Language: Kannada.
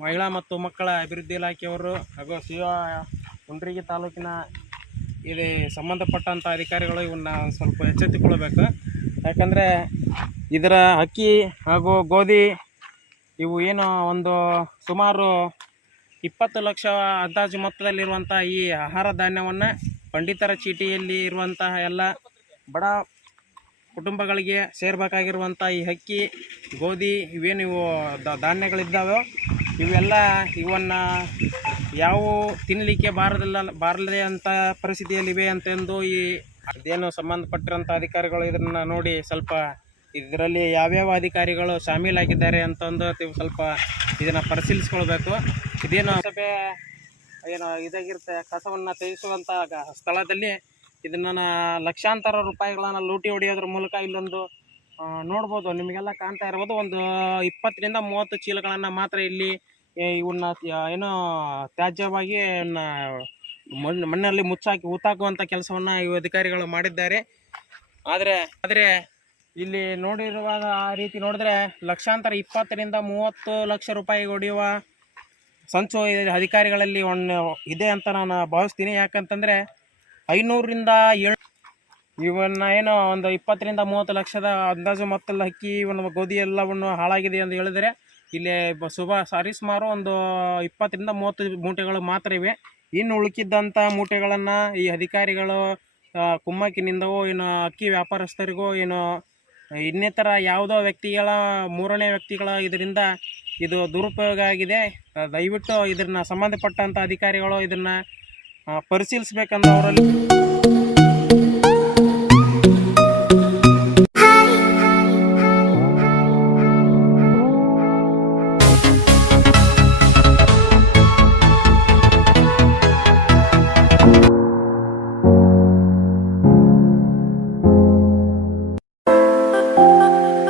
ಮಹಿಳಾ ಮತ್ತು ಮಕ್ಕಳ ಅಭಿವೃದ್ಧಿ ಇಲಾಖೆಯವರು ಹಾಗೂ ಸಿ ಕುಂಡ್ರಿಗಿ ತಾಲೂಕಿನ ಇಲ್ಲಿ ಸಂಬಂಧಪಟ್ಟಂಥ ಅಧಿಕಾರಿಗಳು ಇವನ್ನ ಸ್ವಲ್ಪ ಎಚ್ಚೆತ್ತುಕೊಳ್ಬೇಕು. ಯಾಕಂದರೆ ಇದರ ಅಕ್ಕಿ ಹಾಗೂ ಗೋಧಿ ಇವು ಏನು ಒಂದು ಸುಮಾರು ಇಪ್ಪತ್ತು ಲಕ್ಷ ಅಂದಾಜು ಮೊತ್ತದಲ್ಲಿರುವಂಥ ಈ ಆಹಾರ ಧಾನ್ಯವನ್ನು ಪಂಡಿತರ ಚೀಟಿಯಲ್ಲಿ ಇರುವಂತಹ ಎಲ್ಲ ಬಡ ಕುಟುಂಬಗಳಿಗೆ ಸೇರಬೇಕಾಗಿರುವಂಥ ಈ ಅಕ್ಕಿ, ಗೋಧಿ ಇವೇನು ಇವು ಧಾನ್ಯಗಳಿದ್ದಾವೆ ಇವೆಲ್ಲ ಇವನ್ನ ಯಾವ ತಿನ್ನಲಿಕ್ಕೆ ಬಾರದಿಲ್ಲ ಬಾರದೇ ಅಂತ ಪರಿಸ್ಥಿತಿಯಲ್ಲಿವೆ ಅಂತಂದು ಈ ಅದೇನು ಸಂಬಂಧಪಟ್ಟಿರೋಂಥ ಅಧಿಕಾರಿಗಳು ಇದನ್ನು ನೋಡಿ ಸ್ವಲ್ಪ ಇದರಲ್ಲಿ ಯಾವ್ಯಾವ ಅಧಿಕಾರಿಗಳು ಶಾಮೀಲಾಗಿದ್ದಾರೆ ಅಂತಂದು ಸ್ವಲ್ಪ ಇದನ್ನು ಪರಿಶೀಲಿಸ್ಕೊಳ್ಬೇಕು. ಇದೇನು ಸಭೆ, ಏನು ಇದಾಗಿರುತ್ತೆ, ಕಸವನ್ನು ತೆಗೆಸುವಂಥ ಸ್ಥಳದಲ್ಲಿ ಇದನ್ನ ಲಕ್ಷಾಂತರ ರೂಪಾಯಿಗಳನ್ನ ಲೂಟಿ ಹೊಡೆಯೋದ್ರ ಮೂಲಕ ಇಲ್ಲೊಂದು ನೋಡ್ಬೋದು. ನಿಮಗೆಲ್ಲ ಕಾಣ್ತಾ ಇರ್ಬೋದು, ಒಂದು ಇಪ್ಪತ್ತರಿಂದ ಮೂವತ್ತು ಚೀಲಗಳನ್ನು ಮಾತ್ರ ಇಲ್ಲಿ ಇವನ್ನ ಏನು ತ್ಯಾಜ್ಯವಾಗಿ ಮಣ್ಣು ಮಣ್ಣಲ್ಲಿ ಮುಚ್ಚಾಕಿ ಹೂತಾಕುವಂಥ ಕೆಲಸವನ್ನು ಈ ಅಧಿಕಾರಿಗಳು ಮಾಡಿದ್ದಾರೆ. ಆದರೆ ಆದರೆ ಇಲ್ಲಿ ನೋಡಿರುವಾಗ ಆ ರೀತಿ ನೋಡಿದ್ರೆ ಲಕ್ಷಾಂತರ ಇಪ್ಪತ್ತರಿಂದ ಮೂವತ್ತು ಲಕ್ಷ ರೂಪಾಯಿ ಹೊಡೆಯುವ ಸಂಚು ಅಧಿಕಾರಿಗಳಲ್ಲಿ ಒಂದು ಇದೆ ಅಂತ ನಾನು ಭಾವಿಸ್ತೀನಿ. ಯಾಕಂತಂದರೆ ಐನೂರರಿಂದ ಏಳು ಇವನ್ನ ಏನು ಒಂದು ಇಪ್ಪತ್ತರಿಂದ ಮೂವತ್ತು ಲಕ್ಷದ ಅಂದಾಜು ಮೊತ್ತದ ಅಕ್ಕಿ ಇವನ್ನ ಗೋಧಿ ಎಲ್ಲವನ್ನು ಹಾಳಾಗಿದೆ ಅಂತ ಹೇಳಿದರೆ, ಇಲ್ಲಿ ಬ- ಸರಿ ಸುಮಾರು ಒಂದು ಇಪ್ಪತ್ತರಿಂದ ಮೂವತ್ತು ಮೂಟೆಗಳು ಮಾತ್ರ ಇವೆ. ಇನ್ನು ಉಳುಕಿದ್ದಂಥ ಮೂಟೆಗಳನ್ನು ಈ ಅಧಿಕಾರಿಗಳು ಕುಮ್ಮಕ್ಕಿನಿಂದವೋ ಏನು ಅಕ್ಕಿ ವ್ಯಾಪಾರಸ್ಥರಿಗೋ ಏನು ಇನ್ನಿತರ ಯಾವುದೋ ವ್ಯಕ್ತಿಗಳ, ಮೂರನೇ ವ್ಯಕ್ತಿಗಳ ಇದರಿಂದ ಇದು ದುರುಪಯೋಗ ಆಗಿದೆ. ದಯವಿಟ್ಟು ಇದನ್ನು ಸಂಬಂಧಪಟ್ಟಂಥ ಅಧಿಕಾರಿಗಳು ಇದನ್ನು ಪರಿಶೀಲಿಸಬೇಕಂತ ಅವರಲ್ಲಿ